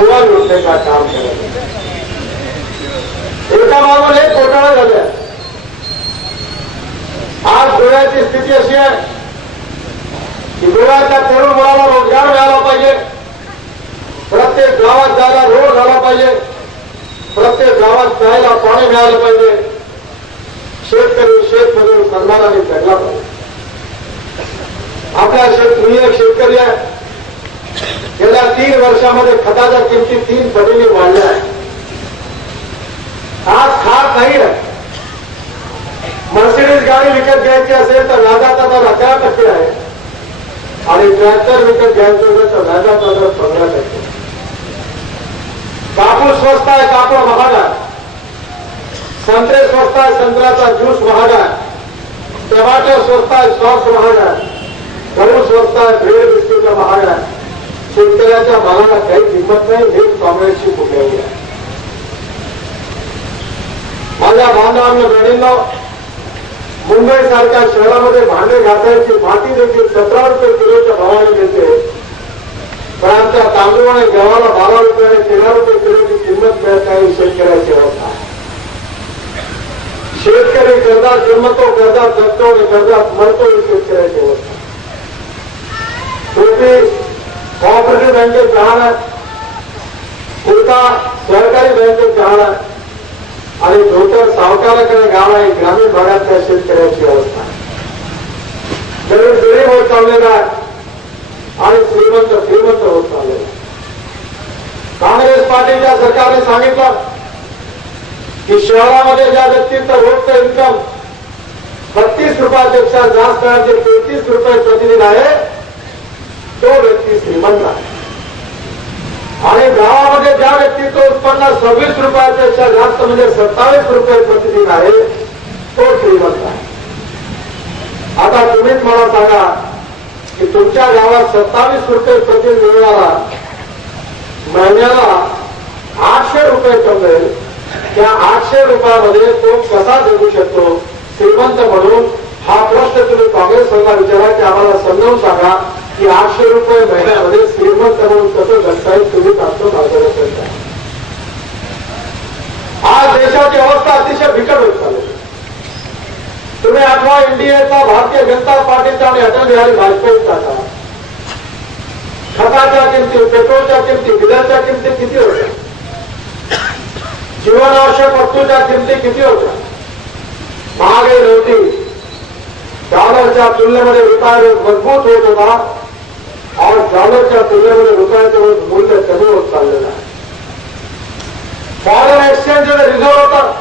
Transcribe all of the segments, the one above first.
गोवा लुटने का काम करत एकामागून एक घोटाळा झाले। आज गोव्याची स्थिती अशी आहे की गोव्याच्या तरुण मुलाला रोजगार मिळाला पाहिजे, प्रत्येक गावात जायला रोड झाला पाहिजे, प्रत्येक गावात प्यायला पाणी मिळालं पाहिजे, शेतकरी शेतमजूर सन्मानाने जगला पाहिजे। आपल्या मी एक शेतकरी आहे, गेल्या 3 वर्षामध्ये खताच्या किमती 3 पटीने वाढल्या आहेत। आज खात नाही आहे। मर्सिडीज गाडी विकत घ्यायची असेल तर व्याजाचा दर 11% आहे आणि ट्रॅक्टर विकत घ्यायचं असेल तर व्याजाचा दर 15%। कापूस स्वस्त आहे, कापूस महाग आहे, संत्रे स्वस्त आहे, संत्र्याचा ज्यूस महाग आहे, टमाटर स्वस्त आहे, सॉस महाग आहे, गहू स्वस्त आहे, ब्रेड बिस्किट महाग आहे। शेतकऱ्याच्या मालाला काही किंमत नाही, हेच काँग्रेसची कुठेही आहे। माझ्या बांधवांना बहिणींना मुंबई सारख्या शहरामध्ये भांडे घासायची माती देखील 17 रुपये किलोच्या भावाने मिळते, पण आमच्या तांदूळ आणि गव्हाला 12 रुपये आणि 13 रुपये किलोची किंमत मिळत नाही। शेतकऱ्याची अवस्था आहे। शेतकरी कर्जात जन्मतो, कर्जात जगतो आणि कर्जात मरतो, ही शेतकऱ्याची अवस्था। शेवटी कॉपरेटिव्ह बँकेत जहान आहे, उलटा सरकारी बँकेत जहान आहे आणि धोतर सावकाराकडे गाव आहे। ग्रामीण भागातल्या शेतकऱ्याची अवस्था गरीब होत चाललेला आहे आणि श्रीमंत होत चाललेला आहे। काँग्रेस पार्टीच्या सरकारने सांगितलं की शहरामध्ये ज्या व्यक्तीचं रोजचं इन्कम 32 रुपयापेक्षा जास्त आहे, जे 33 रुपये प्रतिदिन आहे, तो व्यक्ती श्रीमंत आहे आणि गावामध्ये ज्या व्यक्तीचं उत्पन्न 26 रुपयापेक्षा जास्त म्हणजे 27 रुपये प्रतिदिन आहे, तो श्रीमंत आहे। आता तुम्हीच मला सांगा की तुमच्या गावात 27 रुपये प्रतिदिन मिळणारा महिन्याला 800 रुपये कमवेल, त्या 800 रुपयामध्ये तो कसा जगू शकतो श्रीमंत म्हणून? हा प्रश्न तुम्ही काँग्रेसला विचारा की आम्हाला समजावून सांगा की 800 रुपये महिन्यामध्ये श्रीमंत म्हणून कसं जगता येईल, तुम्ही तात्काळ मार्गदर्शन करा। आज देशाची अवस्था अतिशय बिकट होत चालली। तुम्ही आठवा एनडीएचा, भारतीय जनता पार्टीचा आणि अटल बिहारी वाजपेयीचा काळ, खताच्या किमती, पेट्रोलच्या किमती, डिझेलच्या किमती किती होत्या? जीवनावश्यक वस्तूच्या किमती किती होत्या? महागाई नव्हती, डॉलरच्या तुलनेमध्ये रुपया मजबूत होत होता और डॉलरच्या तुलनेमध्ये रुपयाचं मूल्य कमी होत चाललेलं आहे। फॉरेन एक्सचेंज जे रिझर्व्ह होतं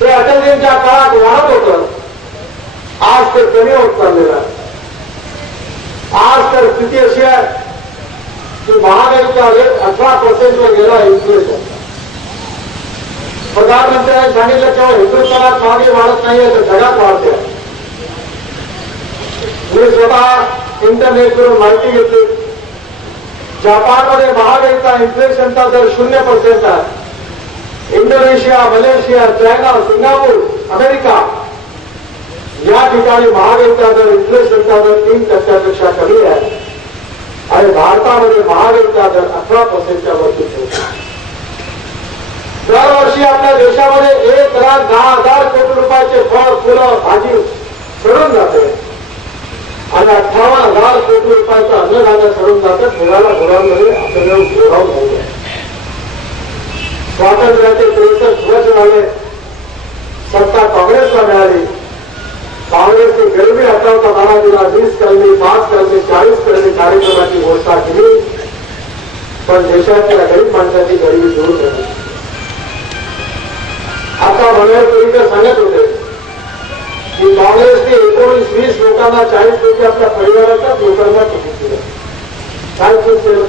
ते अटलजींच्या काळात वाढत होतं, आज ते कमी होत चाललेलं आहे। आज तर स्थिती अशी आहे की महागाईचा रेट 18% गेला इन्फ्लेशन। प्रधानमंत्र्यांनी सांगितलं केवळ हिंदुस्थानात महागाई वाढत नाहीये तर जगात वाढते। मी स्वतः इंटरनेटवरून माहिती घेतली, जपानमध्ये महागाईचा इन्फ्लेशनचा दर 0% आहे। Indonesia, Malaysia, China, Singapore, America या ठिकाणी महागाईचा दर, इन्फ्लेशनचा दर 3% कमी आहे आणि भारतामध्ये महागाईचा दर 18% वरती पोहोचला। दरवर्षी आपल्या देशामध्ये 1,10,000 कोटी रुपयाचे फळ, फुलं, भाजी सडून जाते आणि 58,000 कोटी रुपयाचं अन्नधान्य सडून जातं। घरामध्ये आपल्याला गोरावून झाले। स्वातंत्र्याचे 63 वर्ष झाले, सत्ता काँग्रेसला मिळाली। काँग्रेसने गरिबी हटवता नारा दिला, 20 करणे, 5 करणे, 40 करणे कार्यक्रमाची घोषणा केली, पण देशातल्या गरीब माणसाची गरिबी दूर झाली। आता मनोहर सांगत होते की काँग्रेसने 19-20 लोकांना 40 कोटी आपल्या परिवाराच्याच लोकांना तिकीट दिलं। काय केलं?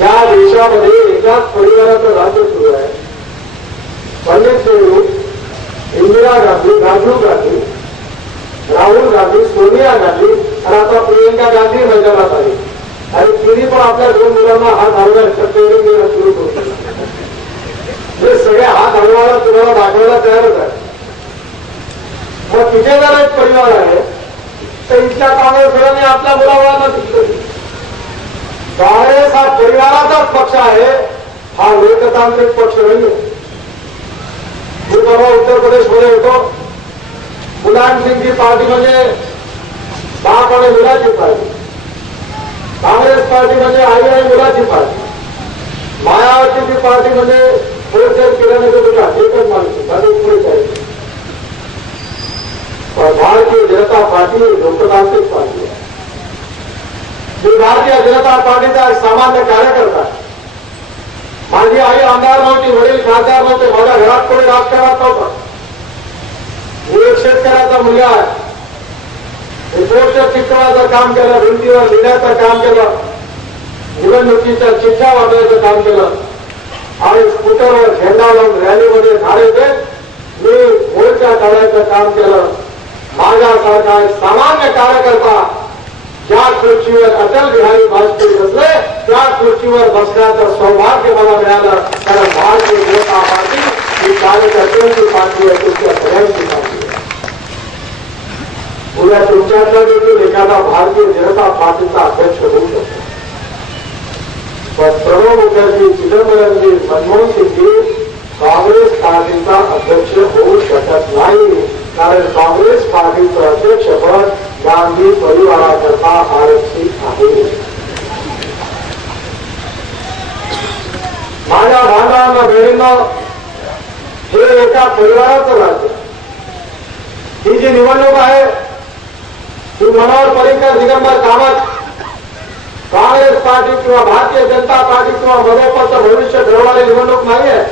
या देशामध्ये एकाच परिवाराचं राज्य सुरू आहे। पंडित नेहरू, इंदिरा गांधी, राजीव गांधी, राहुल गांधी, सोनिया गांधी आणि आता प्रियंका गांधी मैदानात आली आणि तिने पण आपल्या 2 मुलांना हात हलवायला सुरू करू। हे सगळे हात हलवायला तुम्हाला दाखवायला तयारच आहे। मग तिथे जर एक परिवार आहे तर इथल्या काँग्रेसवाल्यांनी आपल्या मुलाबाळांना दिसलं, काँग्रेस हा परिवाराचाच पक्ष आहे, हा लोकतांत्रिक पक्ष नाहीये. मी परवा उत्तर प्रदेशमध्ये होतो. मुलायम सिंगची पार्टी म्हणजे बाप आणि मुलाची पार्टी, काँग्रेस पार्टी म्हणजे आई आणि मुलाची पार्टी, मायावतीची पार्टी म्हणजे होलसेल किराणे की दुकान, एकच माणूस पुढे जायचं. पण भारतीय जनता पार्टी लोकतांत्रिक पार्टी आहे. मी भारतीय जनता पार्टीचा एक सामान्य कार्यकर्ता. माझी आई आमदार नव्हती, वडील खासदार नव्हते, माझ्या घरात कोणी राजकारणात नव्हता. मी एक शेतकऱ्याचा मुलगा आहे. मी पोस्टर चिकटवायचं काम केलं, भिंतीवर लिहिण्याचं काम केलं, निवडणुकीच्या चिठ्ठ्या वाजवायचं काम केलं आणि स्कूटरवर झेंडा लावून रॅलीमध्ये नारे देत मी मोर्चा काढायचं काम केलं. माझ्यासारखा एक सामान्य कार्यकर्ता ज्या खुर्चीवर अटल बिहारी वाजपेयी बसले त्या खुर्चीवर बसण्याचं सौभाग्य मला मिळालं. कारण भारतीय जनता पार्टी ही कार्यकर्त्यांची पार्टी आहे, तुमच्या सगळ्यांची पार्टी आहे. उद्या तुमच्यातला देखील एखादा भारतीय जनता पार्टीचा अध्यक्ष होऊ शकतो. पण प्रणव मुखर्जी, चिदंबरमजी, मनमोहन सिंगजी काँग्रेस पार्टीचा अध्यक्ष होऊ शकत नाही. कारण काँग्रेस पार्टीचं अध्यक्षपद गांधी परिवाराकरता आरक्षित आहे. माझ्या भांडणांना बहिणींना हे एका परिवाराचं राज्य. ही जी निवडणूक आहे ही मनोहर पर्रिकर, दिगंबर कामत, काँग्रेस पार्टी किंवा भारतीय जनता पार्टी किंवा मनोपाचं भविष्य ठरवणारी निवडणूक नाही आहे.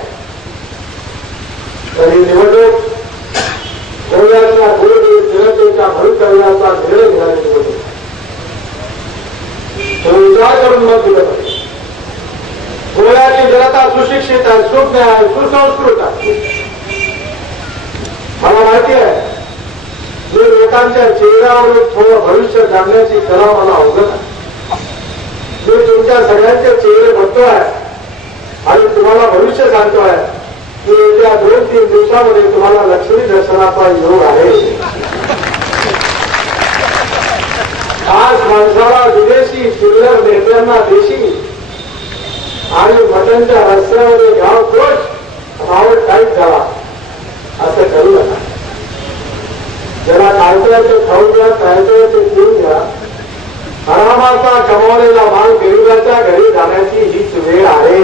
तर ही निवडणूक गोव्याच्या गोरगरीब जनतेच्या भवितव्याचा निर्णय घेणारी निवडणूक. तो विचार करून मत दिलं पाहिजे. गोव्याची जनता सुशिक्षित आहे, सुज्ञ आहे, सुसंस्कृत आहे. मला माहिती आहे मी लोकांच्या चेहऱ्यावर थोडं भविष्य जाणण्याची कला मला अवगत आहे. मी तुमच्या सगळ्यांचे चेहरे बघतोय आणि तुम्हाला भविष्य सांगतोय की येत्या 2-3 दिवसामध्ये तुम्हाला लक्ष्मी दर्शनाचा योग आहे. आज माणसाला विदेशी, चिल्लर नेत्यांना देशी आणि मटणच्या रस्त्यामध्ये गाव कोच आवड टाईट झाला असं करू नका. ज्याला खायचं ते खाऊन घ्या, खायचं ते पिऊन घ्या. आरामाचा कमावलेला माल गरीबाच्या घरी जाण्याची हीच वेळ आहे.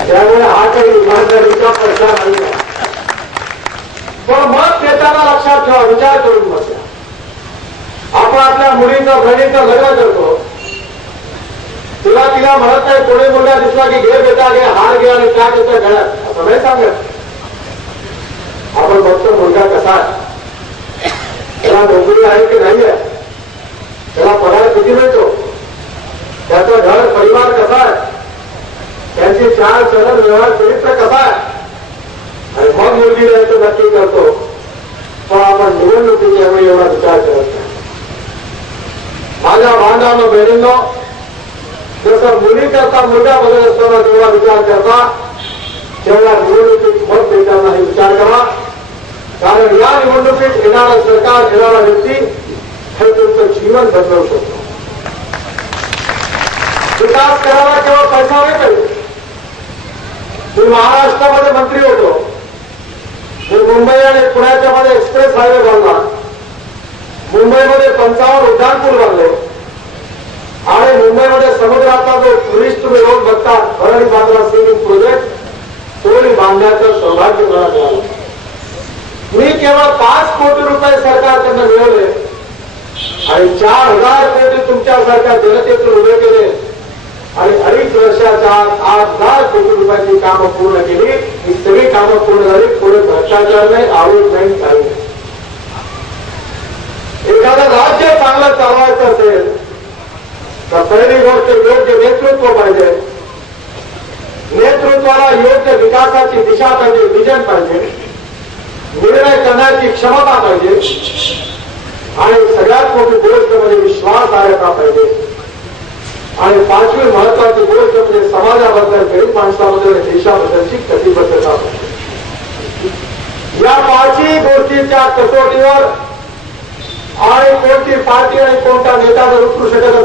त्यामुळे हा काही इमानदारीचा प्रश्न नाही. पण मत देताना लक्षात ठेवा, विचार करून मत द्या. आपण आपल्या मुलीचं बहिणीचं लग्न करतो, तिला म्हणत नाही कोणी मुलगा दिसला की घे बेटा घे, हार घे आणि त्या त्याच्या गळ्यात असं नाही सांगत. आपण बघतो मुलगा कसा आहे, त्याला नोकरी आहे की नाही आहे, त्याला पगार किती मिळतो, त्याचं घर परिवार कसा आहे, त्यांची चाल चलन व्यवहार चरित्र कसा आहे आणि मग मुलगी द्यायचं नक्की करतो. पण आपण निवडणुकीच्या वेळी एवढा विचार करत नाही. माझ्या भांडणानं बहिणींनो, जसं मुली करता मुलगा बदल असताना जेव्हा विचार करता तेवढा निवडणुकीत मत देतानाही विचार करा. कारण या निवडणुकीत येणारं सरकार, येणारा व्यक्ती हे तुमचं जीवन बदलवू शकतो. विकास करायला केवळ पैसा नाही पाहिजे. मी महाराष्ट्रामध्ये मंत्री होतो. मी मुंबई आणि पुण्याच्या मध्ये एक्सप्रेस हायवे बांधला. मुंबईमध्ये 55 उड्डाणपूल बांधले आणि मुंबईमध्ये समुद्राचा जो टुरिस्ट तुम्ही रोड बघता, भरणी बांधला स्विमिंग प्रोजेक्ट, तोही बांधण्याचं सौभाग्य मला मिळालं. मी केवळ 5 कोटी रुपये सरकारकडनं मिळवले आणि 4,000 कोटी तुमच्यासारख्या जनतेतून उभे केले आणि 2.5 वर्षाच्या 8,000 कोटी रुपयाची कामं पूर्ण केली. ही सगळी कामं पूर्ण झाली. पुढे भ्रष्टाचार नाही, आवड नाही, काही नाही. एखादं राज्य चांगलं चालवायचं असेल तर पहिली गोष्ट योग्य नेतृत्व पाहिजे. नेतृत्वाला योग्य विकासाची दिशा पाहिजे, विजन पाहिजे, निर्णय करण्याची क्षमता पाहिजे आणि सगळ्यात मोठी गोष्ट म्हणजे विश्वासार्हता पाहिजे. आणि 5वी महत्वाची गोष्ट म्हणजे समाजाबद्दल, गरीब माणसाबद्दल, देशाबद्दलची कटिबद्धता पाहिजे. या 5ही गोष्टीच्या कसोटीवर आणि कोणती पार्टी आणि कोणता नेता जर उतरू शकत